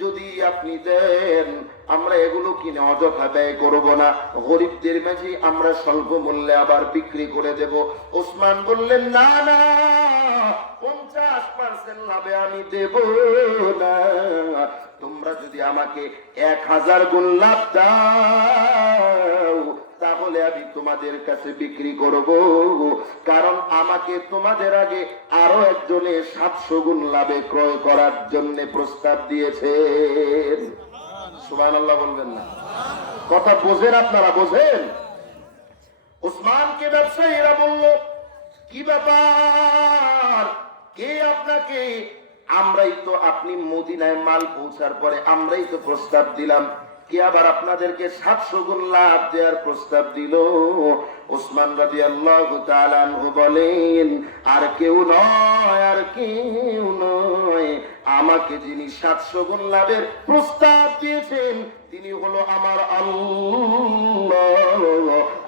যদি আপনি দেন আমরা এগুলো কিনে অযথা ব্যয় করবো না, গরিবদের মাঝে আমরা স্বল্প মূল্যে আবার বিক্রি করে দেব। ওসমান বললেন, না না, 50% লাভে আমি দেব না। তোমরা যদি আমাকে 1000 গুণ লাভ দাও তাহলে আমি তোমাদের কাছে বিক্রি করব, কারণ আমাকে তোমাদের আগে আরো একজনে 700 গুণ লাভে ক্রয় করার জন্য প্রস্তাব দিয়েছেন। সুবহানাল্লাহ বলবেন না? কথা বোঝেন আপনারা? বোঝেন? ওসমানকে ব্যবসায়ীরা বলল, কি ব্যাপার, কে আপনাকে? আমরাই তো, আপনি মদিনায় মাল পৌঁছার পরে আমরাই তো প্রস্তাব দিলাম, কে আবার আপনাদেরকে 700 গুণ লাভ দেওয়ার প্রস্তাব দিল? ওসমান রাদিয়াল্লাহু তাআলা আনহু বলেন, আর কেউ নয়, আর কেউ নয়, আমাকে যিনি 700 গুণ লাভের প্রস্তাব দিয়েছেন তিনি হলো আমার আল্লাহ।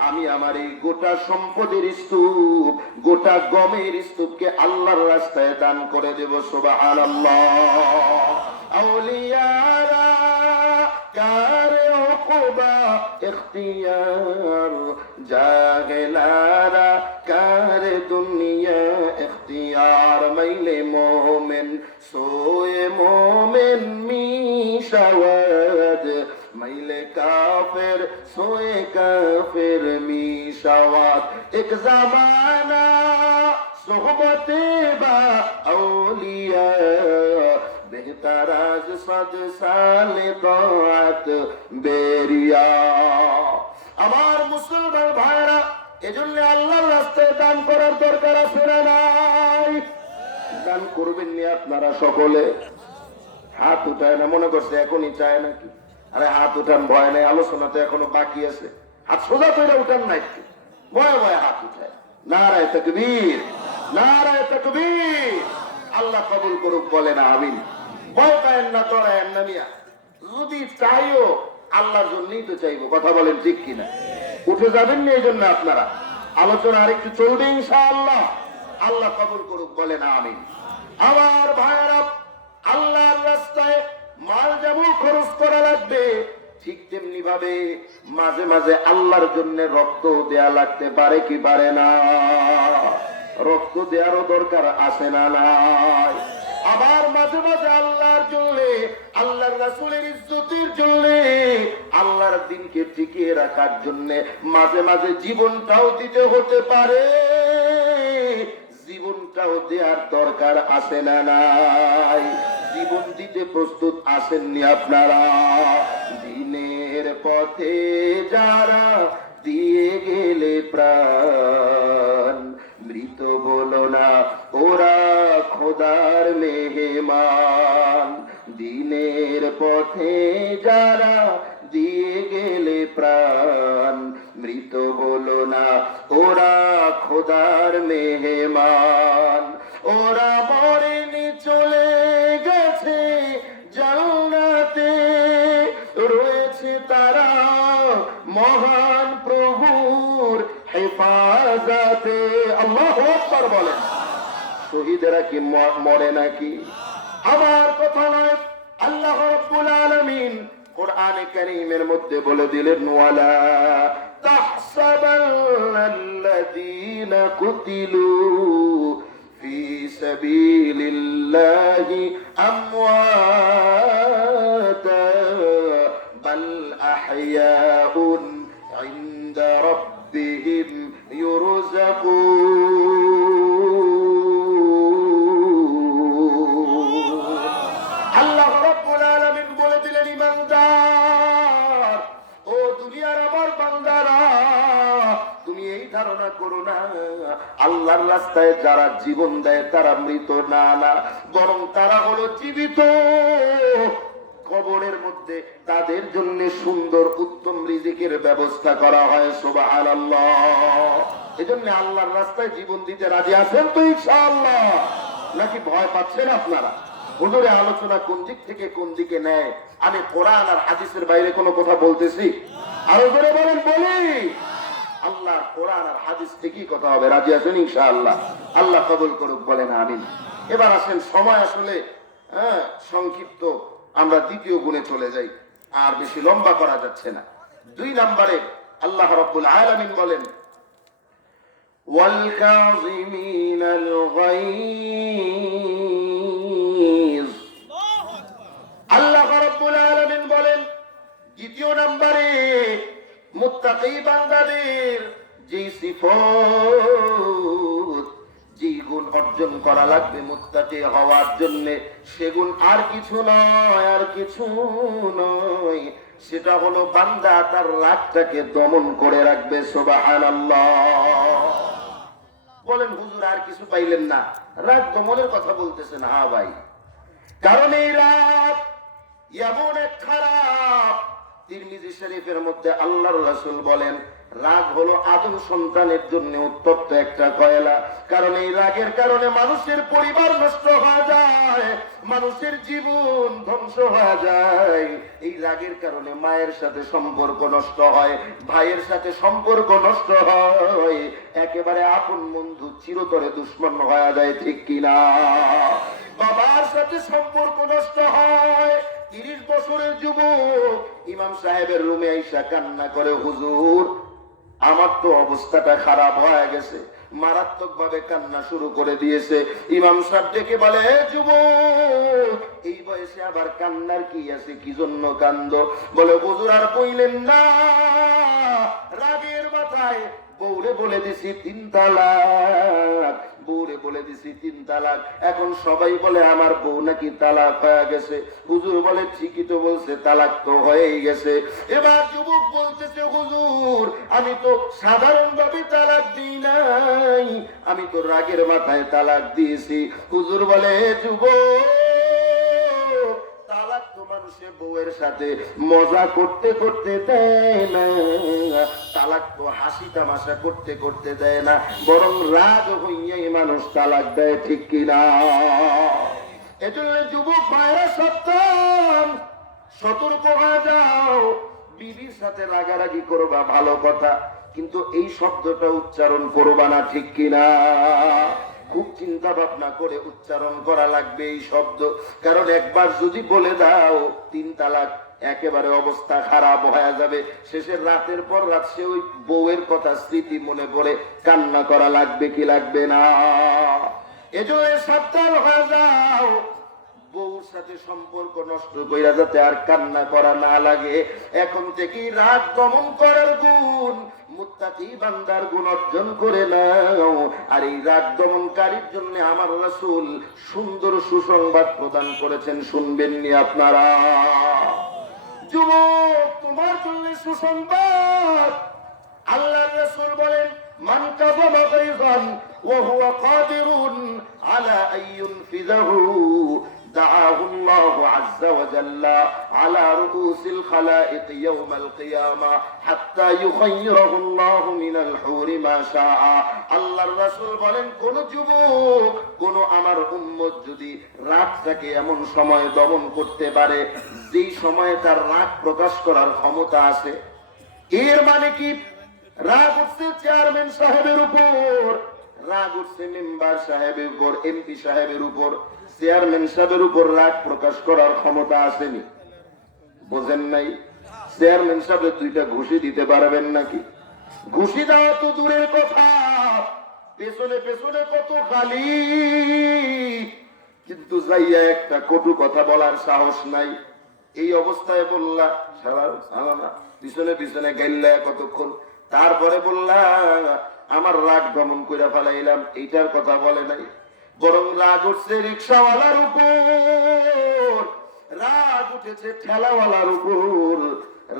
আমি আমার এই গোটা সম্পদের স্তূপ, গোটা গমের স্তূপকে আল্লাহর রাস্তায় দান করে দেব। সুবহানাল্লাহ। আউলিয়ারা কারে উকুবা ইখতিয়ার, জাহেলারা কারে দুনিয়া ইখতিয়ার। মাইলে মোমেন সোয়ে মোমেন মিশাওয়াদ, মাইলে কাফের সোয়ে কাফের মিশাওয়াদ। এক জামানা সোহবতে বা আউলিয়া, বেহতার আজ 100 সালে তাআত বেরিয়া। আমার মুসলমান ভাইরা, এজন্য আল্লাহর রাস্তায় দান করার দরকার আছে না নাই? দান করবেন নি আপনারা সকলে? হাত উঠায় না, মনে করছে এখনই চায় নাকি? আরে হাত উঠান, ভয় নাই, আলোচনা তো এখনো বাকি আছে। হাত সোজা করে উঠান নাই, ভয়ে ভয়ে হাত উঠায়। নারায়ে তাকবীর, নারায়ে তাকবীর। আল্লাহ কবুল করুক, বলে না আমিন। ভয় পায়েন না, ডরায়েন না মিয়া। যদি চাইও আল্লাহর জন্যই তো চাইবো, কথা বলেন ঠিক কিনা? উঠে যাবেন না এই জন্য আপনারা? আলোচনা আরেকটু চলবে ইনশাআল্লাহ। আল্লাহ কবুল করুক, বলে না আমিন। আমার ভাইয়েরা, আল্লাহর রাস্তায় মাল যেমন খরচ করা লাগবে, ঠিক তেমনি ভাবে মাঝে মাঝে আল্লাহর জন্য রক্ত দেয়া লাগতে পারে কি পারে না? রক্ত দেওয়ারও দরকার আছে না নাই? আবার মাঝে মাঝে আল্লাহর জন্য, আল্লাহর রাসূলের ইজ্জতের জন্য, আল্লাহর দ্বীনকে টিকিয়ে রাখার জন্য মাঝে মাঝে জীবনটাও দিতে হতে পারে। জীবনটাও দেওয়ার দরকার আছে না নাই? জীবন দিতে প্রস্তুত আসেননি আপনারা? দিনের পথে যারা দিয়ে গেলে প্রাণ, মৃত বলো না ওরা খোদার মেহমান। দিনের পথে যারা দিয়ে গেলে প্রাণ, মৃত বলো না ওরা খোদার মেহমান। ওরা মরেনি, চলে গেছে জান্নাতে, রয়েছে তারা মহান প্রভুর হেফাজতে। আল্লাহু আকবার বলেন। শহীদেরা কি মরে নাকি? আমার কথা নয়, আল্লাহ রাব্বুল আলামিন কোরআনে কারীমের মধ্যে বলে দিলেন, ওয়ালা তাহসাবাল্লাযীনা কুতিলু ফি সাবিলিল্লাহি আমওয়াতা বাল আহইয়াউন ইনদা রাব্বিহিম ইউরযাকুন। আল্লাহ রাব্বুল আলামিন বলে দিলেন, ইমানদার ও দুনিয়ার আমার বান্দারা, তুমি এই ধারণা করো না আল্লাহর রাস্তায় যারা জীবন দেয় তারা মৃত, না না, বরং তারা হলো জীবিত। কবরের মধ্যে তাদের জন্য সুন্দর উত্তম রিজিকের ব্যবস্থা করা হয়। সুবহানাল্লাহ। এজন্য আল্লাহর রাস্তায় জীবন দিতে রাজি আছেন তো ইনশাআল্লাহ? নাকি ভয় পাচ্ছেন আপনারা? হুজুরে আলোচনা কোন দিক থেকে কোন দিকে নেয়? আমি কোরআন আর হাদিসের বাইরে কোনো কথা বলতেছি? আরো জোরে বলেন, বলি। আল্লাহ কোরআন আর হাদিস থেকেই কথা হবে। রাজি আছেন ইনশাআল্লাহ? আল্লাহ কবুল করুক, বলেন আমিন। এবার আসেন, সময় আসলে সংক্ষিপ্ত, আমরা দ্বিতীয় গুণে চলে যাই, আর বেশি লম্বা করা যাচ্ছে না। 2 নম্বরে আল্লাহ রাব্বুল আলামিন বলেন ওয়াল কাযিমিনাল গায়জ। আল্লাহ রাব্বুল আলামিন বলেন দ্বিতীয় নম্বরে মুত্তাকি বান্দাদের যে সিফত, যে গুণ অর্জন করা লাগবে মুত্তাকি হওয়ার জন্য, সেগুণ আর কিছু নয়, আর কিছু নয়, সেটা হলো বান্দা তার রাগটাকে দমন করে রাখবে। সুবহানাল্লাহ। বলেন হুজুর আর কিছু পাইলেন না? রাগ দমনের কথা বলতেছেন? হ্যাঁ ভাই, কারণ এই রাগ এমন এক খারাপ, তিরমিজি শরীফের মধ্যে আল্লাহর রাসূল বলেন রাগ হলো আদম সন্তানের জন্য উত্তপ্ত একটা কয়লা। কারণ এই রাগের কারণে মানুষের পরিবার নষ্ট হয়ে যায়, মানুষের জীবন ধ্বংস হয়ে যায়। এই রাগের কারণে মায়ের সাথে সম্পর্ক নষ্ট হয়, ভাইয়ের সাথে সম্পর্ক নষ্ট হয়, একেবারে আপন বন্ধু চিরতরে দুশ্মন হয়ে যায়, ঠিক কিনা? বাবার সাথে সম্পর্ক নষ্ট হয়। 30 বছরের যুবক ইমাম সাহেবের রুমে আইসা কান্না করে, হুজুর আমার তো অবস্থাটা খারাপ হয়ে গেছে, মারাত্মক ভাবে কান্না শুরু করে দিয়েছে। ইমাম সাহেব ডেকে বলে, যুবক এই বয়সে আবার কান্নার কি আছে, কি জন্য কান্দো? বলে হুজুর আর কইলেন না, রাগের মাথায় বউরে বলে দিছি 3 তালাক, বউরে বলে দিছি 3 তালাক। এখন সবাই বলে আমার বউ নাকি তালাক হয়ে গেছে। হুজুর বলে ঠিকই তো বলছে, তালাক তো হয়েই গেছে। এবার যুবক বলতেছে, হুজুর আমি তো সাধারণ ভাবে তালাক দিই নাই, আমি তো রাগের মাথায় তালাক দিয়েছি। হুজুর বলে, যুবক তালাক তো মানুষের বউয়ের সাথে মজা করতে করতে দেয় না, তালাক তো হাসি তামাশা করতে করতে দেয় না, বরং রাগ হইয়াই মানুষ তালাক দেয়, ঠিক কিনা? এজন্য যুবক ভাইরা সাবধান, সতর্ক হয়ে যাও। বিবির সাথে রাগারাগি করবা ভালো কথা, কিন্তু এই শব্দটা উচ্চারণ করবা না, ঠিক কিনা? খুব চিন্তা ভাবনা করে উচ্চারণ করা লাগবে এই শব্দ, কারণ একবার যদি বলে দাও 3 তালাক, একেবারে অবস্থা খারাপ হয়ে যাবে। শেষের রাতের পর রাত সে ওই বউয়ের কথা স্মৃতি মনে পড়ে কান্না করা লাগবে কি লাগবে না? এজন্য সাবধান হয়ে যাও, বউর সাথে সম্পর্ক নষ্ট কইরা যাতে আর কান্না করা না লাগে। এখন থেকেই রাগ দমন করার গুণ মুত্তাকি বান্দার গুণ অর্জন করে নাও। আর এই রাগ দমনকারীর জন্য আমার রাসূল সুন্দর সুসংবাদ প্রদান করেছেন, শুনবেননি আপনারা? যুবক তোমার জন্য সুসংবাদ, আল্লাহর রাসূল বলেন মান কাযাবা গায়যান ওয়া হুয়া কাদিরুন আলা আন ইউনফিযাহু دعاه الله عز وجل على رؤوس الخلائق يوم القيامة حتى يخيره الله من الحور ما شاء। আল্লাহর রাসূল বলেন কোন যুবক, কোন আমার উম্মত যদি রাগটাকে এমন সময় দমন করতে পারে যেই সময়ে তার রাগ প্রকাশ করার ক্ষমতা আছে, এর মানে কি? রাগ উঠছে চেয়ারম্যান সাহেবের উপর, রাগ উঠছে মেম্বার সাহেবের উপর, এমপি সাহেবের উপর, চেয়ারম্যান সাহেবের উপর রাগ প্রকাশ করার ক্ষমতা আসেনি? বোঝেন নাই? চেয়ারম্যান সাহেবের 2টা ঘুষি দিতে পারবেন নাকি? ঘুষি দেওয়া তো দূরের কথা, পেছনে পেছনে কত খালি, কিন্তু যাইয়া একটা কটু কথা বলার সাহস নাই। এই অবস্থায় বললা সারা পিছনে পিছনে গাইল্লা কতক্ষণ, তারপরে বললা আমার রাগ দমন করে ফেলাইলাম, এইটার কথা বলে নাই। বরং রাগ উঠছে রিক্সাওয়ালার উপর, রাগ উঠেছে ঠেলাওয়ালার উপর,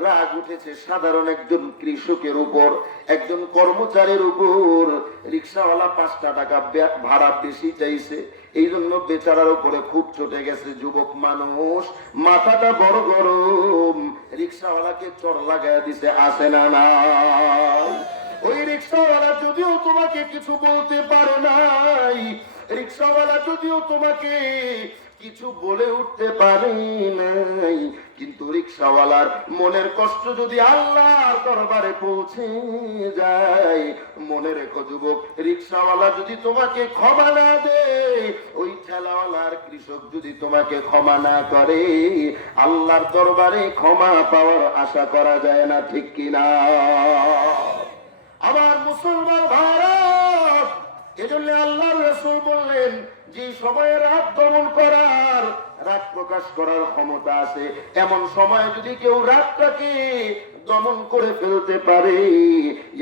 রাগ উঠেছে সাধারণ একজন কৃষকের উপর, একজন কর্মচারীর উপর। রিক্সাওয়ালা 5টা টাকা ভাড়া বেশি চাইছে, এই জন্য বেচারার উপরে খুব চটে গেছে। যুবক মানুষ, মাথাটা বড় গরম, রিক্সাওয়ালাকে চড় লাগায় দিছে, আসে না না? ওই রিক্সাওয়ালা যদিও তোমাকে কিছু বলতে পারে নাই, রিক্সাওয়ালা যদিও তোমাকে কিছু বলে উঠতে পারে নাই, কিন্তু রিকশাওয়ালার মনের কষ্ট যদি আল্লাহর দরবারে পৌঁছে যায়, মনে রেখো যুবক, রিকশাওয়ালা যদি তোমাকে ক্ষমা না দেয়, ওই ঠেলাওয়ালার কৃষক যদি তোমাকে ক্ষমা না করে, আল্লাহর দরবারে ক্ষমা পাওয়ার আশা করা যায় না, ঠিক কিনা? আমার মুসলমান ভারত, এজন্য আল্লাহর রাসূল বললেন, যে সময়ে রাগ দমন করার, রাগ প্রকাশ করার ক্ষমতা আছে, এমন সময় যদি কেউ রাগটাকে দমন করে ফেলতে পারে,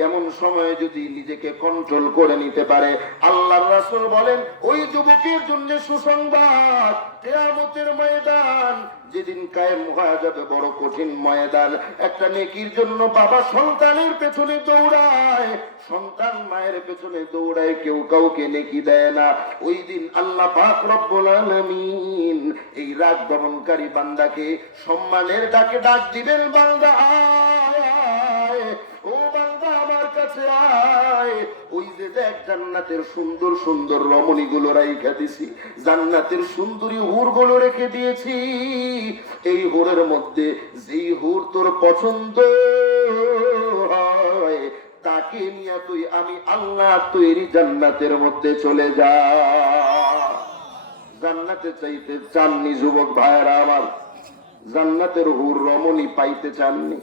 এমন সময় যদি নিজেকে কন্ট্রোল করে নিতে পারে, আল্লাহর রাসূল বলেন ওই যুবকের জন্য সুসংবাদ, কিয়ামতের ময়দান যেদিন কায়েম হয়ে যাবে, বড় কঠিন ময়দান। একটা নেকির জন্য বাবা সন্তানের পেছনে দৌড়ায়, সন্তান মায়ের পেছনে দৌড়ায়, কেউ কাউকে নেকি দেয় না। ওই দিন আল্লাহ পাক রব্বুল আলামিন এই রাগ দমনকারী বান্দাকে সম্মানের ডাকে ডাক দিবেন, বান্দা আয়, ও বান্দা আমার কাছে আয়। ওই যে দেখ জান্নাতের সুন্দর সুন্দর রমণী গুলো রাইখা দিছি, জান্নাতের সুন্দরী হুর গুলো রেখে দিয়েছি, এই হুরের মধ্যে যেই হুর তোর পছন্দ হয়, তাকে নিয়ে তুই আমি আল্লাহ তৈরি জান্নাতের মধ্যে চলে যা। জান্নাতে চাইতে চাননি যুবক ভাইরা আমার? জান্নাতের হুর রমণী পাইতে চাননি?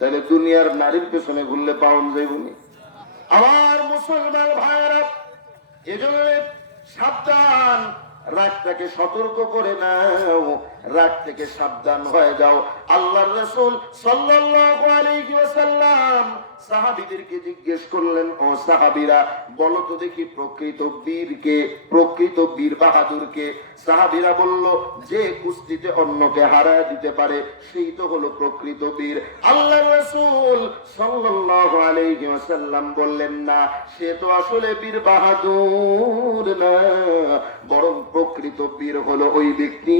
তাহলে দুনিয়ার নারীর পেছনে ঘুরলে পাওয়া যাইবনি। আমার মুসলমান ভাইরা, এজন্য সাবধান, রাগটাকে সতর্ক করে নাও, রাগ থেকে সাবধান হয়ে যাও। আল্লাহর রাসূল সাল্লাল্লাহু আলাইহি ওয়াসাল্লাম সাহাবীদেরকে জিজ্ঞেস করলেন, ও সাহাবীরা বলো তো দেখি প্রকৃত বীরকে, প্রকৃত বীর বাহাদুরকে? সাহাবীরা বলল, যে কুস্তিতে অন্যকে হারায় দিতে পারে সেই তো হলো প্রকৃত বীর। আল্লাহর রাসূল সাল্লাল্লাহু আলাইহি ওয়াসাল্লাম বললেন, না, সে তো আসলে বীর বাহাদুর না, বরং প্রকৃত বীর হলো ওই ব্যক্তি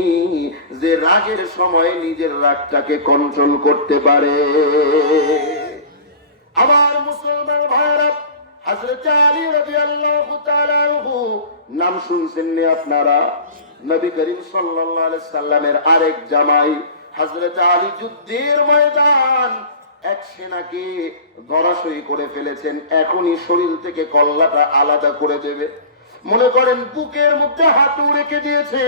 যে রাগের সময় নিজের রাগটাকে কন্ট্রোল করতে পারে। আমার মুসলমান ভাইরা, হযরত আলী রাদিয়াল্লাহু তাআলা আনহু নাম শুনছেন নি আপনারা? নবী করিম সাল্লাল্লাহু আলাইহি সাল্লামের আরেক জামাই হযরত আলী যুদ্ধের ময়দান এক সেনাকে ধরাশয়ী করে ফেলেছেন, এখনই শরীর থেকে কল্লাটা আলাদা করে দেবে, মনে করেন বুকের মধ্যে হাঁটু রেখে দিয়েছে,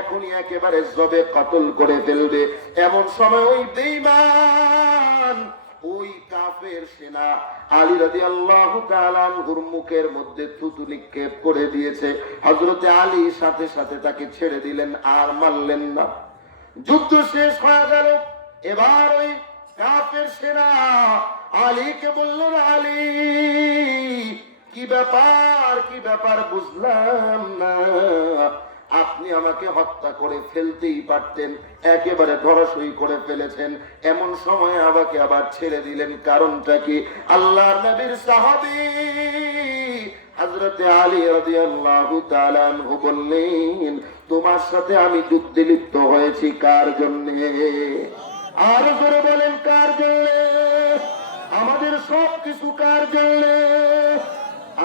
এখনই একেবারে জবে কতল করে ফেলবে। এমন সময় ওই বেঈমান, ওই কাফের সেনা আলী রাদিয়াল্লাহু তাআলা আনহুর মুখের মধ্যে থুতু নিক্ষেপ করে দিয়েছে। হযরতে আলী সাথে সাথে তাকে ছেড়ে দিলেন, আর মারলেন না। যুদ্ধ শেষ হয়ে গেল। এবার ওই কাফের সেনা আলীকে বললেন, আলী কি ব্যাপার, কি ব্যাপার বুঝলাম না, আপনি আমাকে হত্যা করে ফেলতেই পারতেন, একেবারে ধরাশয়ী করে ফেলেছেন, এমন সময় আমাকে আবার ছেড়ে দিলেন, কারণটা কি? আল্লাহর নবীর সাহাবী হযরতে আলী রাদিয়াল্লাহু তাআলা আনহু বললেন, তোমার সাথে আমি যুদ্ধে লিপ্ত হয়েছি কার জন্য? আর জোরে বলেন, কার জন্য? আমাদের সব কিছু কার জন্য?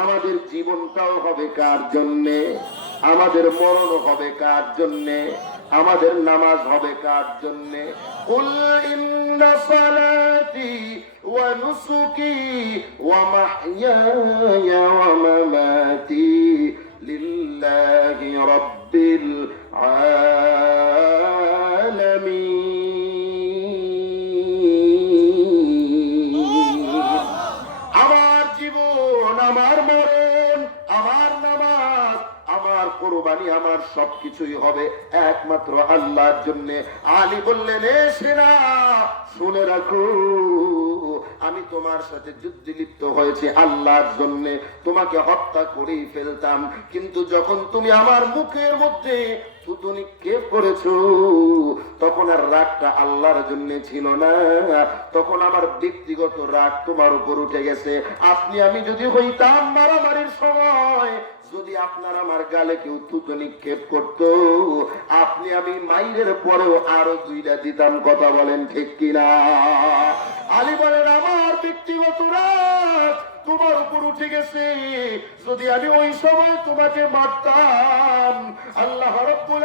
আমাদের জীবনটাও হবে কার জন্যে? আমাদের মরণ হবে কার জন্যে? আমাদের নামাজ হবে কার জন্যে? কুল ইন্না সালাতি ওয়া নুসুকি ওয়া মাহইয়ায়া ওয়া মামাতি লিল্লাহি রাব্বিল আলামিন। আমার জীবন, আমার মরণ, আমার নামাজ, আমার কুরবানি, আমার সবকিছুই হবে একমাত্র আল্লাহর জন্য। আলী বললেন, এ সেনা শুনে রাখো, আমি তোমার সাথে যুদ্ধে লিপ্ত হয়েছি আল্লাহর জন্য, তোমাকে হত্যা করেই ফেলতাম, কিন্তু যখন তুমি আমার মুখের মধ্যে থুতু নিক্ষেপ করেছো, তখন আর রাগটা আল্লাহর জন্য ছিল না, তখন আমার ব্যক্তিগত রাগ তোমার উপর উঠে গেছে। আপনি আমি যদি হইতাম মারামারির সময়, যদি আপনার আমার গালে কেউ থুতু নিক্ষেপ করতো, আপনি আমি মাইরের পরেও আরো দুইটা দিতাম, কথা বলেন ঠিক কিনা? আলী বলেন, আমার ব্যক্তিগত রাগ তোমার উপর উঠে গেছে। যদি আমি ওই সময় তোমাকে মারতাম, আল্লাহ রাব্বুল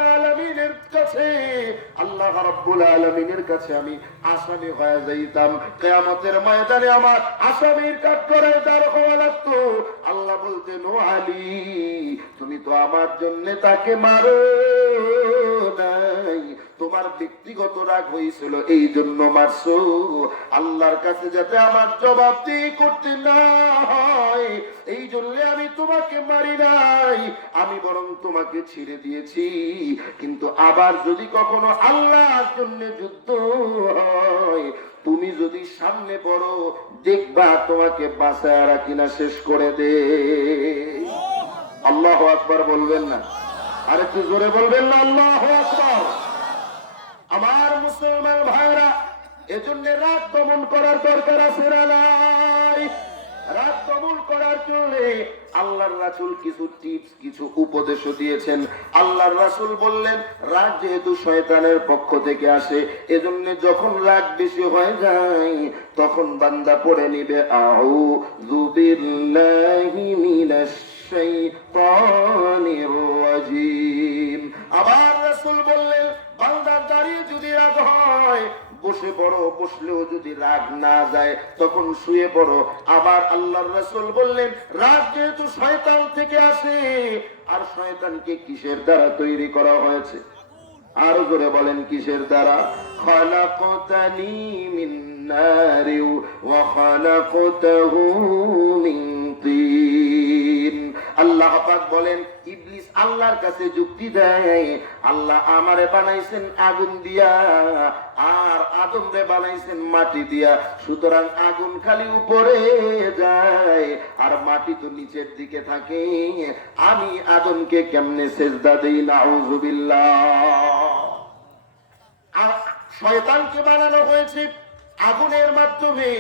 আলামিনের কাছে আমি আসামি হয়ে যাইতাম। কিয়ামতের ময়দানে আমার আসামির কাঠগড়ায় দাঁড় হওয়া লাগতো। আল্লাহ বলতেন, ও আলী, তুমি তো আমার জন্য তাকে মারো নাই, তোমার ব্যক্তিগত রাগ হয়েছিল এই জন্য মারছো। আল্লাহর কাছে যাতে আমার জবাবদিহি করতে না হয়, এই জন্য আমি তোমাকে মারি নাই, আমি বরং তোমাকে ছেড়ে দিয়েছি। কিন্তু আবার যদি কখনো আল্লাহর জন্য যুদ্ধ হয়, তুমি যদি সামনে পড়ো, দেখবা তোমাকে বাঁচায় রাখি না শেষ করে দে। আল্লাহু আকবার বলবেন না? আরেকটু জোরে বলবেন না আল্লাহু আকবার? আমার মুসলমান ভাইরা, এজন্য রাগ দমন করার দরকার আছে না নাই? রাগ দমন করার জন্য আল্লাহর রাসূল কিছু টিপস, কিছু উপদেশও দিয়েছেন। আল্লাহর রাসূল বললেন, রাগ যেহেতু শয়তানের পক্ষ থেকে আসে, এজন্য যখন রাগ বেশি হয়ে যায় তখন বান্দা পড়ে নিবে আউযু বিল্লাহি মিনাশ শাইতানির রাজীম। আবার রাসূল বললেন, বান্দার দাঁড়িয়ে যদি রাগ হয়, বসে পড়ো, বসলেও যদি রাগ না যায় তখন শুয়ে পড়ো। আবার আল্লাহর রাসূল বললেন, রাগ যেহেতু শয়তান থেকে আসে, আর শয়তানকে কিসের দ্বারা তৈরি করা হয়েছে? আরো করে বলেন, কিসের দ্বারা? খালাকতানি মিন নারি ওয়া খালাকতাহু মিন তিন। আল্লাহ পাক বলেন, ইবলিস আল্লাহর কাছে যুক্তি দেয়, আল্লাহ আমারে বানাইছেন আগুন দিয়া, আর আদমরে বানাইছেন মাটি দিয়া, সুতরাং আগুন খালি উপরে যায় আর মাটি তো নিচের দিকে থাকে, আমি আদমকে কেমনে সেজদা দেই? নাউযুবিল্লাহ। শয়তানকে বানানো হয়েছে আগুনের মাধ্যমে।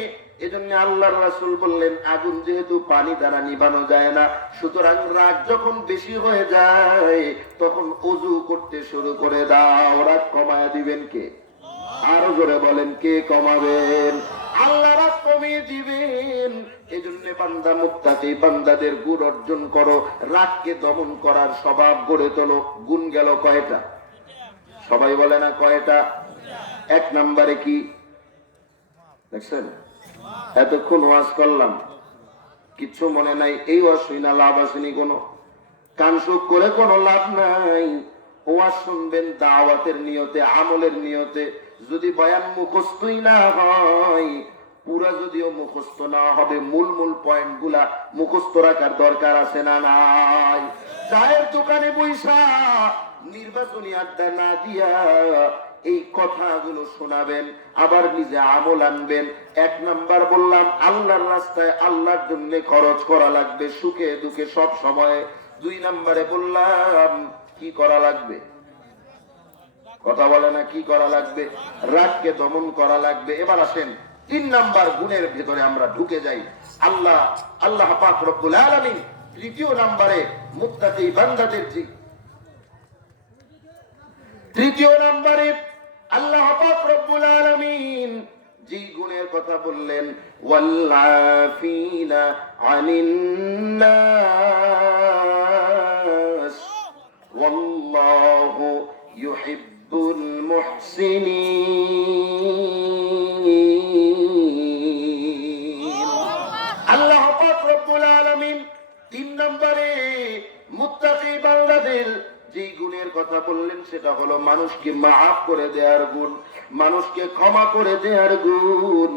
এজন্য আল্লাহর রাসূল বললেন, আগুন যেহেতু পানি দ্বারা নিভানো যায় না, সুতরাং রাগ যখন বেশি হয়ে যায় তখন ওযু করতে শুরু করে দাও। রাগ কমায় দিবেন কে? আরো জোরে বলেন, কে কমাবেন? আল্লাহ রাগ কমিয়ে দিবেন। এজন্য বান্দা মুত্তাকি, বান্দাদের গুণ অর্জন করো, রাগকে দমন করার স্বভাব গড়ে তোলো। গুণ গেল কয়টা? সবাই বলে না কয়টা? এক নম্বরে কি দেখছেন? এতক্ষণ ওয়াজ করলাম, কিছু মনে নাই। এই ওয়াজ শুনে লাভ আসেনি, কোনো কান সুখ করে কোনো লাভ নাই। ওয়াজ শুনবেন দাওয়াতের নিয়তে, আমলের নিয়তে। যদি বয়ান মুখস্থই না হয়, পুরা যদিও মুখস্থ না হবে, মূল মূল পয়েন্ট গুলা মুখস্থ রাখার দরকার আছে না নাই? চায়ের দোকানে বৈশা নির্বাচনী আড্ডা না দিয়া এই কথাগুলো শোনাবেন, আবার নিজে আমল আনবেন। এক নাম্বার বললাম, আল্লাহর রাস্তায় আল্লাহর জন্য খরচ করা লাগবে, সুখে দুঃখে সব সময়। দুই নাম্বারে বললাম কি করা লাগবে? কথা বলে না, কি করা লাগবে? রাগকে দমন করা লাগবে। এবার আসেন তিন নাম্বার গুণের ভেতরে আমরা ঢুকে যাই। আল্লাহ পাক রব্বুল আলামিন তৃতীয় নাম্বারে মুত্তাকি বান্দাদের জি, তৃতীয় নাম্বারে আল্লাহ পাক রব্বুল আলামিন যে গুণের কথা বললেন, ওয়াল্লাফিনা আনিন নাস ওয়াল্লাহু ইউহিব্বুল মুহসিনিন। আল্লাহ পাক রব্বুল আলামিন তিন নম্বরে মুত্তাকি বান্দাদের যে গুণের কথা বললেন সেটা হলো মানুষকে মাফ করে দেওয়ার গুণ, মানুষকে ক্ষমা করে দেওয়ার গুণ,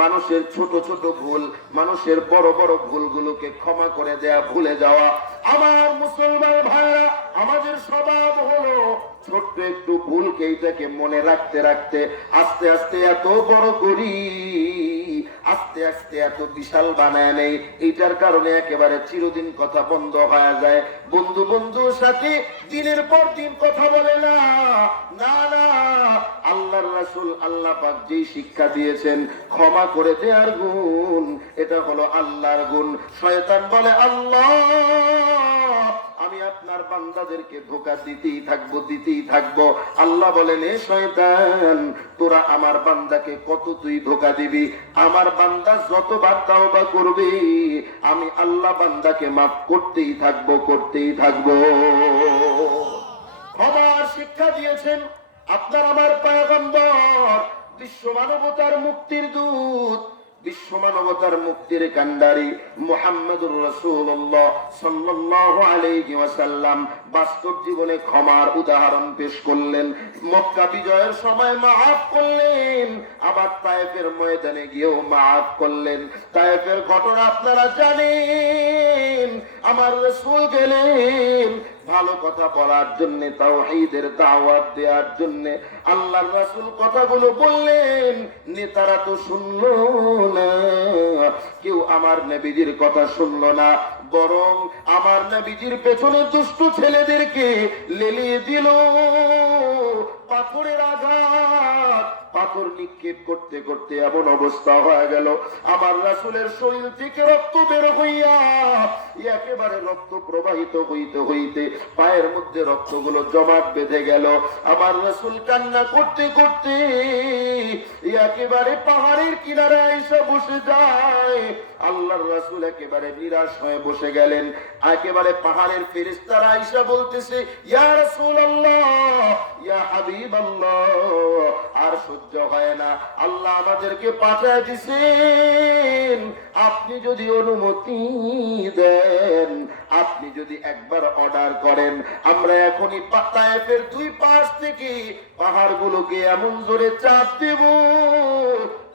মানুষের ছোট ছোট ভুল, মানুষের বড় বড় ভুলগুলোকে ক্ষমা করে দেয়া, ভুলে যাওয়া। আমার মুসলমান ভাইরা, আমাদের স্বভাব হলো ছোট্ট একটু ভুলকে এইটাকে মনে রাখতে রাখতে আস্তে আস্তে এত বড় করি, আস্তে আস্তে এত বিশাল বানায় নেই। এইটার কারণে একেবারে চিরদিন কথা বন্ধ হয়ে যায়। বন্ধু বন্ধুর সাথে দিনের পর দিন কথা বলে না। না না, আল্লাহর রাসূল আল্লাহ পাক যেই শিক্ষা দিয়েছেন ক্ষমা করে দেওয়ার গুণ, এটা হলো আল্লাহর গুণ। শয়তান বলে, আল্লাহ আমি আপনার বান্দাদেরকে ধোঁকা দিতেই থাকবো। আল্লাহ বলেন, এ শয়তান, তোরা আমার বান্দাকে কত তুই ধোঁকা দিবি? আমার বান্দা যতবার তাওবা করবে আমি আল্লাহ বান্দাকে মাফ করতেই থাকবো। ক্ষমার শিক্ষা দিয়েছেন আপনার আমার পয়গম্বর, বিশ্ব মানবতার মুক্তির দূত, বিশ্ব মানবতার মুক্তির কান্ডারি মুহাম্মদুর রাসূলুল্লাহ সাল্লাল্লাহু আলাইহি ওয়াসাল্লাম বাস্তব জীবনে ক্ষমার উদাহরণ পেশ করলেন। মক্কা বিজয়ের সময় মাফ করলেন, আবার তায়েফের ময়দানে গিয়েও মাফ করলেন। তায়েফের ঘটনা আপনারা জানেন। আমার রাসূল গেলেন ভালো কথা বলার জন্য, তাওহীদের দাওয়াত দেওয়ার জন্য। আল্লাহর রাসূল কথাগুলো বললেন, নেতারা তো শুনলো না, কেউ আমার নবীজির কথা শুনলো না, বরং আমার নবীজির পেছনে দুষ্ট ছেলেদেরকে লেলিয়ে দিল। পাথরের আঘাত, পাথর নিক্ষেপ করতে করতে এমন অবস্থা হয়ে গেল, আমার রাসূলের শরীর থেকে রক্ত বের হইয়া একেবারে রক্ত প্রবাহিত হইতে হইতে পায়ের মধ্যে রক্তগুলো জমাট বেঁধে গেল। আমার রাসূল কান্না করতে করতে একেবারে পাহাড়ের কিনারে এসে বসে যায়। আল্লাহর রাসূল একেবারে নিরাশ হয়ে বসে গেলেন। একেবারে পাহাড়ের ফেরেশতারা এসে বলতেছে, ইয়া রাসূলুল্লাহ, ইয়া হাবিবাল্লাহ, আর সহ্য হয় না, আল্লাহ আমাদেরকে পাঠিয়ে দিয়েছেন, আপনি যদি অনুমতি দেন, আপনি যদি একবার অর্ডার করেন, আমরা এখনই তায়েফের দুই পাশ থেকে পাহাড়গুলোকে এমন জোরে চাপ দেব,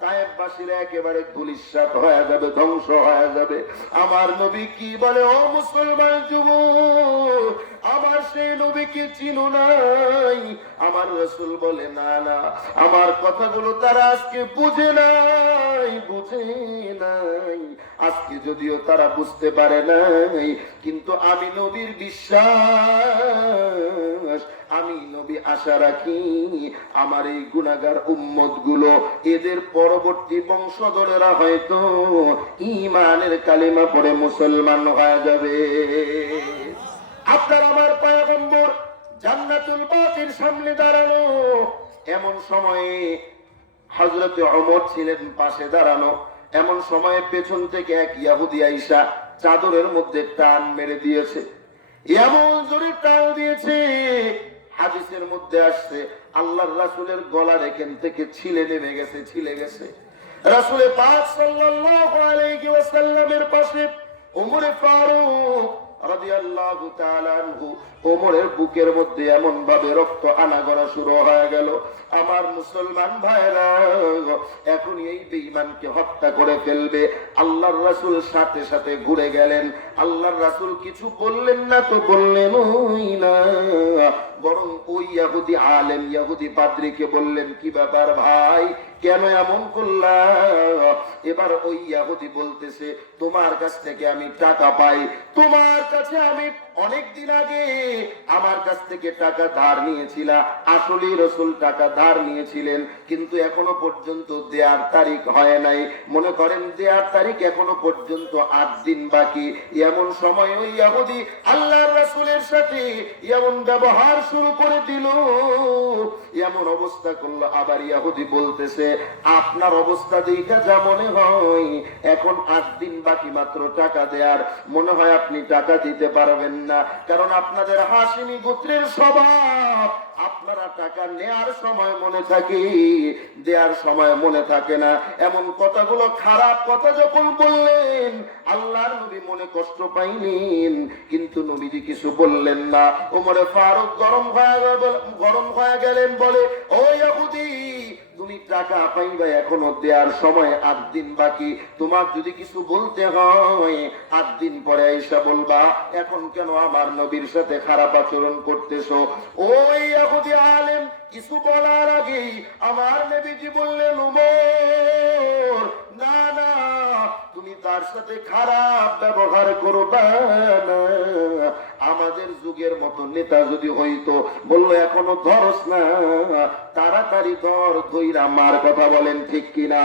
তায়েফবাসীরা একেবারে ধূলিসাৎ হয়ে যাবে, ধ্বংস হয়ে যাবে। আমার নবী কি বলে, ও মুসলমান যুবক, আমার সেই নবীকে চিনো নাই? আমার রাসূল বলে, না না, আমার কথাগুলো তারা আজকে বুঝে নাই। আজকে যদিও তারা বুঝতে পারে নাই, কিন্তু আমি নবীর বিশ্বাস, আমি নবী আশা রাখি আমার এই গুনাহগার উম্মত গুলো, এদের পরবর্তী বংশধরেরা হয়তো ঈমানের কালিমা পড়ে মুসলমান হয়ে যাবে। আপনার আমার পয়গম্বর জান্নাতুল বাকির সামনে দাঁড়ানো, এমন সময়ে হযরত ওমর ছিলেন পাশে দাঁড়ানো। এমন সময়ে পেছন থেকে এক ইহুদি আইসা চাদরের মধ্যে টান মেরে দিয়েছে, এমন জোরে টান দিয়েছে, হাদিসের মধ্যে আসছে আল্লাহর রাসূলের গলার এখান থেকে ছিলে গেছে। রাসূল পাক সাল্লাল্লাহু আলাইহি ওয়াসাল্লামের পাশে ওমর ফারুক রাদিয়াল্লাহু তাআলা আনহু, ওমরের বুকের মধ্যে এমন ভাবে রক্ত আনাগোনা শুরু হয়ে গেল। আমার মুসলমান ভাইরা, এখন এই বেঈমানকে হত্যা করে ফেলবে। আল্লাহর রাসূল সাথে সাথে ঘুরে গেলেন। আল্লাহর রাসূল কিছু বললেন না তো বললেনই না, বরং ওই ইহুদি আলেম, ইহুদি পাদ্রীকে বললেন, কি ব্যাপার ভাই, কেন এমন করলা? এবার ওই ইহুদি বলতেছে, তোমার কাছ থেকে আমি টাকা পাই, তোমার কাছে আমি অনেক দিন আগে আমার কাছ থেকে টাকা ধার নিয়েছিলাম। আসলে রাসূল টাকা ধার নিয়েছিলেন, কিন্তু এখনো পর্যন্ত দেয়ার তারিখ হয় নাই। মনে করেন দেয়ার তারিখ এখনো পর্যন্ত 8 দিন বাকি। এমন সময় ওই ইহুদি আল্লাহর রাসূলের সাথে এমন ব্যবহার শুরু করে দিল, এমন অবস্থা করলো। আবার ইহুদি বলতেছে, আপনার অবস্থা দেখে যা মনে হয় এখন 8 দিন বাকি মাত্র টাকা দেয়ার, মনে হয় আপনি টাকা দিতে পারবেন না, কারণ আপনাদের হাশিমি গোত্রের স্বভাব, আপনারা টাকা নেয়ার সময় মনে থাকে, দেয়ার সময় মনে থাকে না। এমন কথাগুলো, খারাপ কথা যখন বললেন, আল্লাহর নবী মনে কষ্ট পাইলেন, কিন্তু নবীজি কিছু বললেন না। ওমরে ফারুক গরম হয়ে গেলেন, বলে, ও ইহুদি, তুমি টাকা পাইবা, এখনো দেয়ার সময় 8 দিন বাকি, তোমার যদি কিছু বলতে হয় 8 দিন পরে আইসা বলবা, এখন কেন আমার নবীর সাথে খারাপ আচরণ করতেছো? ওই ইহুদি আলেম কিছু বলার আগেই আমার নবীজি বললেন, ওমর, না না, তুমি তার সাথে খারাপ ব্যবহার করবা না। আমাদের যুগের মতো নেতা যদি হইতো, বললো এখনো ধরস না, তাড়াতাড়ি ধইরা মার। কথা বলেন ঠিক কিনা?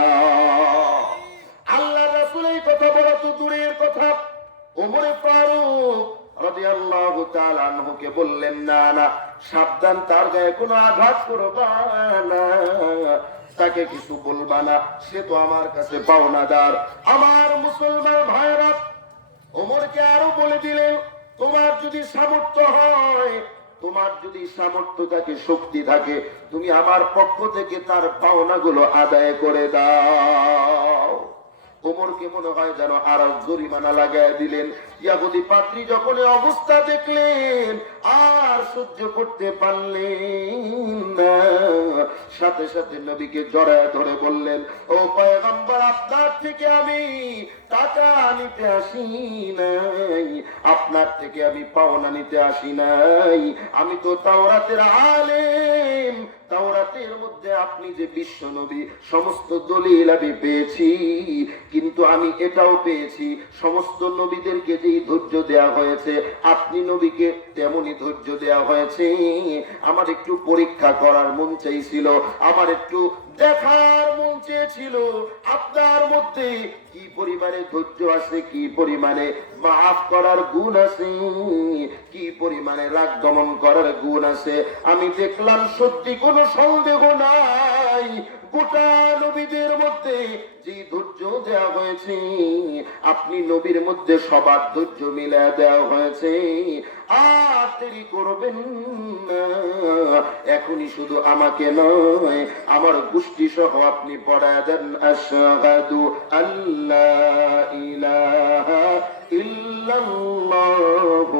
আল্লাহ রাসূল এই কথা বলা তো দূরের কথা, ওমর ফারুক রাদিয়াল্লাহু তাআলা আনহুকে বললেন, না না, সাবধান, তার গায়ে কোনো আঘাত করবা না, তাকে কিছু বলবা না, সে তো আমার কাছে পাওনাদার। আমার মুসলমান ভাইরা ওমরকে আরো বলে দিলেন, তোমার যদি সামর্থ্য হয়, তোমার যদি সামর্থ্য থাকে, শক্তি থাকে, তুমি আমার পক্ষ থেকে তার পাওনাগুলো আদায় করে দাও। ওমরকে মনে হয় যেন আর জরিমানা লাগায় দিলেন। ইয়াহুদি পাদ্রী যখন অবস্থা দেখলেন আর সহ্য করতে পারলেন না, সাথে সাথে নবীকে জড়ায় ধরে বললেন, ও পয়গম্বর, আপনার থেকে আমি টাকা নিতে আসি নাই, আপনার থেকে আমি পাওনা নিতে আসি নাই, আমি তো তাওরাতের আলেম, তাওরাতের মধ্যে আপনি যে বিশ্ব নবী, সমস্ত দলিল আমি পেয়েছি, কিন্তু আমি এটাও পেয়েছি সমস্ত নবীদেরকে যেই ধৈর্য দেয়া হয়েছে, আপনি নবীকে তেমনই ধৈর্য দেয়া হয়েছে। আমার একটু পরীক্ষা করার মন চাইছিল, আমার একটু দেখার মন চেয়েছিল আপনার মধ্যে কি পরিমাণে ধৈর্য আছে, কি পরিমাণে মাফ করার গুণ আছে, কি পরিমাণে রাগ দমন করার গুণ আছে। আমি দেখলাম সত্যি কোনো সন্দেহ নাই, গোটা নবীদের মধ্যে যে ধৈর্য দেওয়া হয়েছে, আপনি নবীর মধ্যে সবার ধৈর্য মিলে দেওয়া হয়েছে। আর দেরি করবেন না, এখনই শুধু আমাকে নয়, আমার গোষ্ঠী সহ আপনি পড়ায় দেন, আশহাদু আল্লা ইলাহা ইল্লাল্লাহু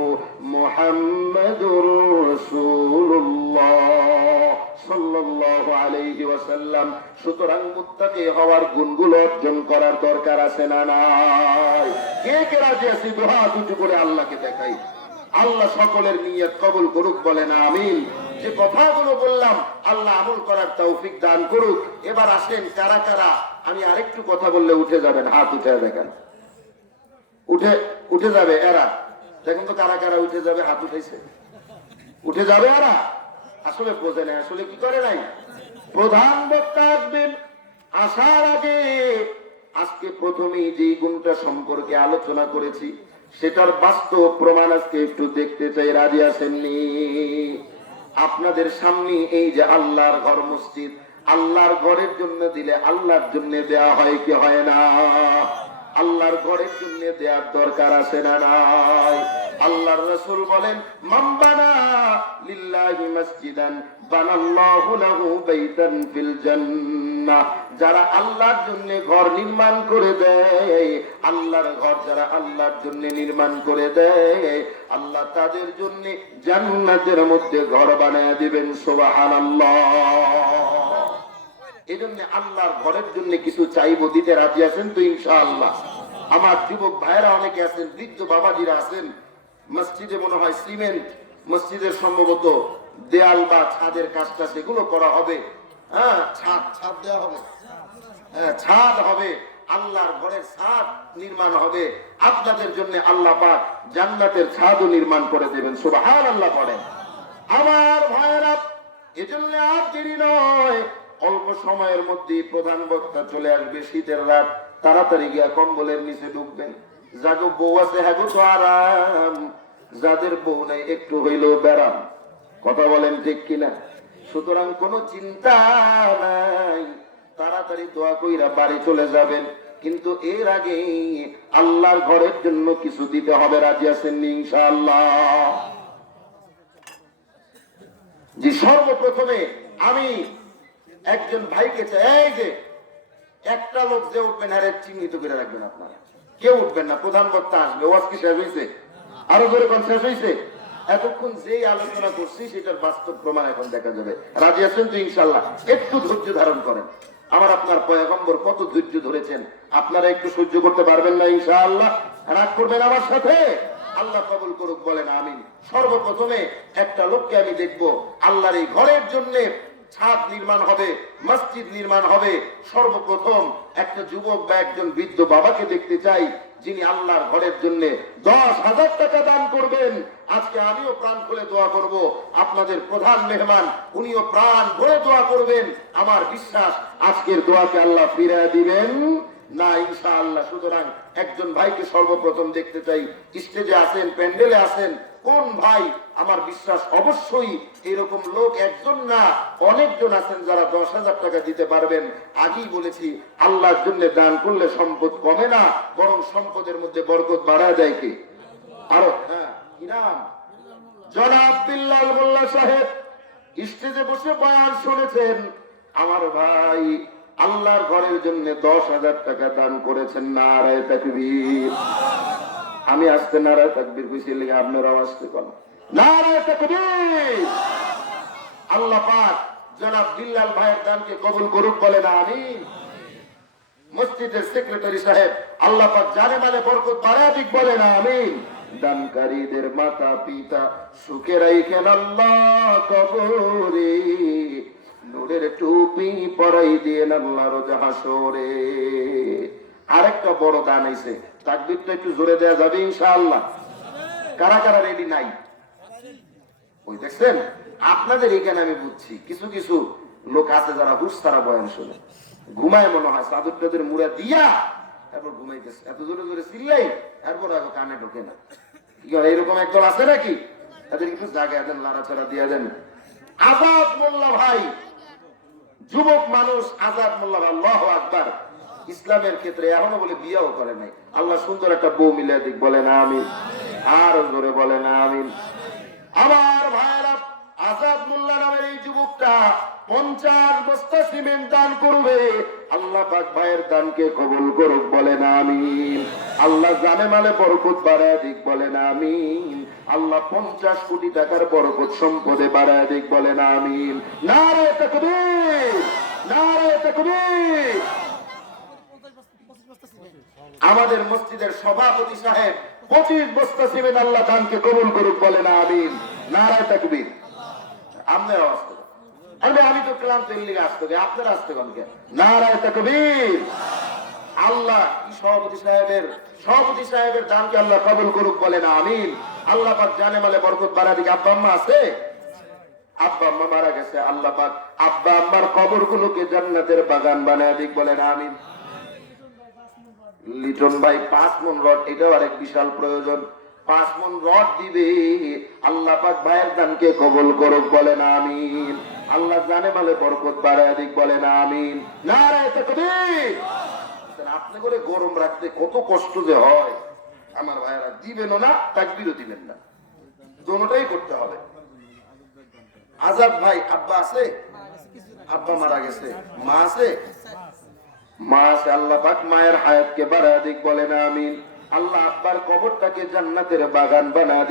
মুহাম্মাদুর রাসূলুল্লাহ সাল্লাল্লাহু আলাইহি ওয়াসাল্লাম। সুতরাং মুত্তাকি হওয়ার গুণগুলো অর্জন করার দরকার আছে না নাই? কে কে রাজি আছে? দুই হাত উঁচু করে আল্লাহকে দেখাই। আল্লাহ সকলের নিয়ত কবুল করুক, বলেন আমিন। যে কথাগুলো বললাম আল্লাহ আমল করার তৌফিক দান করুক। এবার আসেন, কারা কারা আমি আরেকটু কথা বললে উঠে যাবেন? হাত উঠে দেখেন, উঠে যাবে এরা। দেখুন তো কারা কারা উঠে যাবে, হাত উঠেছে, উঠে যাবে এরা। আসলে বোঝে না, আসলে কি করে নাই। প্রধান বক্তা আসবেন, আসার আগে আজকে প্রথমেই যে গুণটা সম্পর্কে আলোচনা করেছি সেটার বাস্তব প্রমাণ আজকে একটু দেখতে চাই। রাজি আছেননি? আপনাদের সামনে এই যে আল্লাহর ঘর মসজিদ, আল্লাহর ঘরের জন্য দিলে আল্লাহর জন্য দেয়া হয় কি হয় না? আল্লাহর ঘরের জন্য দেওয়ার দরকার আছে না নাই? আল্লাহর রাসূল বলেন, মান বানা লিল্লাহি মাসজিদান বানাল্লাহু লাহু বাইতান ফিল জান্নাহ। যারা আল্লাহর জন্য ঘর নির্মাণ করে দেয়, আল্লাহর ঘর যারা আল্লাহর জন্য নির্মাণ করে দেয়, আল্লাহ তাদের জন্য জান্নাতের মধ্যে ঘর বানায় দিবেন। সুবহানাল্লাহ। এই জন্য আল্লাহর ঘরের জন্য কিছু চাইবো, দিতে রাজি আছেন তো ইনশাআল্লাহ? আমার যুবক ভাইরা অনেকে আছেন, বৃদ্ধ বাবাজিরা আছেন, মসজিদে মনে হয় সিমেন্ট, মসজিদের সম্ভবত দেয়াল বা ছাদের কাজটা সেগুলো করা হবে। হ্যাঁ, ছাদ দেওয়া হবে, হ্যাঁ ছাদ হবে, আল্লাহর ঘরের ছাদ নির্মাণ হবে। আপনাদের জন্য আল্লাহ পাক জান্নাতের ছাদও নির্মাণ করে দেবেন। সুবহানাল্লাহ পড়েন আমার ভাইরা। এজন্য আর দেরি নয়, অল্প সময়ের মধ্যে প্রধান বক্তা চলে আসবে। শীতের রাত, তাড়াতাড়ি গিয়া কম্বলের নিচে ঢুকবেন। যাগো বউ আছে হ্যাগো তো আরাম, যাদের বউ নাই একটু হইলেও ব্যারাম। কথা বলেন ঠিক কিনা? সুতরাং কোনো চিন্তা নাই, তাড়াতাড়ি দোয়া কইরা বাড়ি চলে যাবেন। কিন্তু এর আগে আল্লাহর ঘরের জন্য কিছু দিতে হবে। রাজি আছেন ইনশাআল্লাহ? যে সর্বপ্রথমে আমি একজন ভাইকে চাই, এই যে একটা লোক যে উঠবেন আরে চিহ্নিত করে রাখবেন। আপনারা কেউ উঠবেন না, প্রধান বক্তা আসবে। ওয়াজ কি শেষ হয়েছে? আরো জোরে কোন শেষ হয়েছে? এতক্ষণ যেই আলোচনা করছি সেটার বাস্তব প্রমাণ এখন দেখা যাবে। রাজি আছেন তো ইনশাআল্লাহ? একটু ধৈর্য ধারণ করেন। আমার আপনার পয়গম্বর কত ধৈর্য ধরেছেন, আপনারা একটু সহ্য করতে পারবেন না ইনশাআল্লাহ? রাগ করবেন আমার সাথে? আল্লাহ কবুল করুক, বলেন আমিন। সর্বপ্রথমে একটা লোককে আমি দেখবো, আল্লাহর এই ঘরের জন্য ছাদ নির্মাণ হবে, মসজিদ নির্মাণ হবে। সর্বপ্রথম একটা যুবক বা একজন বৃদ্ধ বাবাকে দেখতে চাই, যিনি আল্লাহর ঘরের জন্য 10,000 টাকা দান করবেন। আজকে আমিও প্রাণ খুলে দোয়া করব, আপনাদের প্রধান মেহমান উনিও প্রাণ ভরে দোয়া করবেন। আমার বিশ্বাস আজকের দোয়াকে আল্লাহ ফিরিয়ে দিবেন না ইনশাআল্লাহ। সুতরাং একজন ভাইকে সর্বপ্রথম দেখতে চাই, স্টেজে আছেন, প্যান্ডেলে আছেন কোন ভাই? আমার বিশ্বাস অবশ্যই এরকম লোক একজন না অনেকজন আছেন যারা 10,000 টাকা দিতে পারবেন। আগেই বলেছি আল্লাহর জন্য দান করলে সম্পদ কমে না, বরং সম্পদের মধ্যে বরকত বাড়ায় দেয়। কে? আরো হ্যাঁ, কি নাম? জনাব বিল্লাল মোল্লা সাহেব স্টেজে বসে বয়ান শুনেছেন। আমার ভাই আল্লাহর ঘরের জন্য 10,000 টাকা দান করেছেন। নারায়ে তাকবীর। আমি আসতে নারায়ে তাকবীর কইছি, আপনারাও আসতে কোন নারায়ে তাকবীর। আল্লাহ পাক জনাব বিল্লাল ভাইয়ের দানকে কবুল করুক, বলেন আমিন। মসজিদের সেক্রেটারি সাহেব আল্লাহ পাক জানে মালে বরকত বাড়ায় দিক, বলেন আমিন। দানকারীদের মাতা পিতা সুখে রাখেন আল্লাহ, কবরে নূরের টুপি পরাই দিয়েন আল্লাহ রোজ হাসরে। আরেকটা বড় দান হইছে, তাকবীরটা একটু জোরে দেয়া যাবে ইনশাআল্লাহ? কারা কারা রেডি নাই? ওই দেখছেন, আপনাদের এখানে আমি বুঝছি কিছু কিছু লোক আছে যারা হুশ তারা বয়ান শুনে ঘুমায়, মনে হয় চাদর টাদর মুড়া দিয়া তারপর ঘুমাইতেছে, এত জোরে জোরে চিল্লাই এরপর কানে ঢোকে না। এরকম একদল আছে নাকি? তাদের একটু জায়গায় দেন, লাড়াচাড়া দিয়া দেন। আজাদ মোল্লা ভাই যুবক মানুষ, আজাদ মোল্লা ভাই আল্লাহু আকবার। ইসলামের ক্ষেত্রে এখনো বলে বিয়াও করে নাই। আল্লাহ সুন্দর একটা বউ মিলে দিক, বলেন আমিন। আর জোরে বলেন আমিন। আমার ভাইয়েরা, আজাদ মোল্লা নামের এই যুবকটা 50 বস্তা সিমেন্ট দান করবে। আল্লাহ পাক ভাইয়ের দানকে কবুল করুক, বলেন আমিন। আল্লাহ জানে মালে বরকত বাড়ায় দিক, বলেন আমিন। আল্লাহ 50 কোটি টাকার বরকত সম্পদে বাড়ায় দিক, বলেন আমিন। নারায়ে তাকবীর, নারায়ে তাকবীর। আমাদের মসজিদের সভাপতি সাহেব 25 বস্তা সিমেন্ট আল্লাহ দানকে কবুল করুক, বলেন আমিন। নারায়ে তাকবীর। আপনারা আসতে, আমি তো ক্লান্ত লিগে আসতে, আপনারা আসতে কোন? নারায়ে তাকবীর। আল্লাহ সভাপতি সাহেবের দানকে আল্লাহ কবুল করুক, বলেন আমিন। আল্লাহ পাক জানে মালে বরকত বাড়া দিকে। আব্বা আম্মা আছে? আব্বা আম্মা মারা গেছে, আল্লাহ পাক আব্বা আম্মার কবর গুলোকে জান্নাতের বাগান বানায় দিক, বলেন আমিন। লিটন ভাই 5 মণ রড, এটাও আরেক বিশাল প্রয়োজন। 5 মণ রড দিবে। আল্লাহ পাক ভাইয়ের দানকে কবুল করুক, বলেন আমিন। আল্লাহ জানে মালে বরকত বাড়ায় দিক, বলেন আমিন। নারায়ে তাকবীর। আপনি করে গরম রাখতে কত কষ্ট যে হয় আমার ভাইয়েরা, দিবেন না তাকবীরও দিবেন না, দুটোটাই করতে হবে। আজাদ ভাই আব্বা আছে? আব্বা মারা গেছে। মা আছে? মা আছে। আল্লাহ পাক মায়ের হায়াতকে বাড়ায় দিক, বলেন আমিন। আল্লাহ আব্বার কবরটাকে জান্নাতের বাগান বানায় দিক।